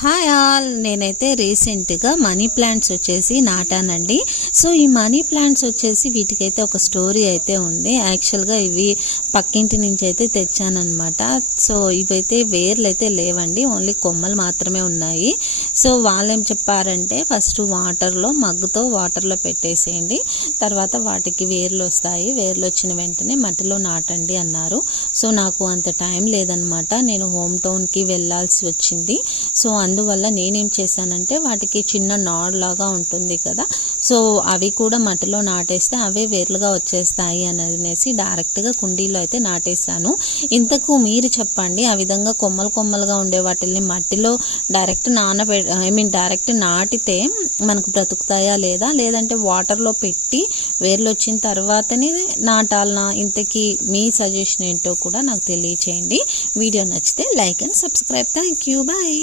Hi all, నేనైతే రీసెంట్గా money plants వచ్చేసి నాటానండి. సో ఈ మనీ ప్లాంట్స్ వచ్చేసి వీటికైతే ఒక స్టోరీ అయితే ఉంది. యాక్చువల్గా ఇవి పక్కింటి నుంచి అయితే తెచ్చానమాట. సో ఇవైతే వేర్లు అయితే లేవండి, ఓన్లీ కొమ్మలు మాత్రమే ఉన్నాయి. సో వాళ్ళు ఏం చెప్పారంటే ఫస్ట్ మగ్గుతో వాటర్లో పెట్టేసేయండి, తర్వాత వాటికి వేర్లు వస్తాయి, వేర్లు వచ్చిన వెంటనే మట్టిలో నాటండి అన్నారు. సో నాకు అంత టైం లేదనమాట, నేను హోమ్ టౌన్కి వెళ్ళాల్సి వచ్చింది. సో అందువల్ల నేనేం చేశానంటే వాటికి చిన్న నాడ్ లాగా ఉంటుంది కదా, సో అవి కూడా మట్టిలో నాటేస్తే అవే వేర్లుగా వచ్చేస్తాయి అనేసి డైరెక్ట్గా కుండీలో అయితే నాటేశాను. ఇంతకు మీరు చెప్పండి, ఆ విధంగా కొమ్మలుగా ఉండే వాటిని మట్టిలో డైరెక్ట్ డైరెక్ట్ నాటితే మనకు బ్రతుకుతాయా లేదంటే వాటర్లో పెట్టి వేర్లు వచ్చిన తర్వాతనే నాటాలనా? ఇంతకీ మీ సజెషన్ ఏంటో కూడా నాకు తెలియచేయండి. వీడియో నచ్చితే like and subscribe. Thank you, bye.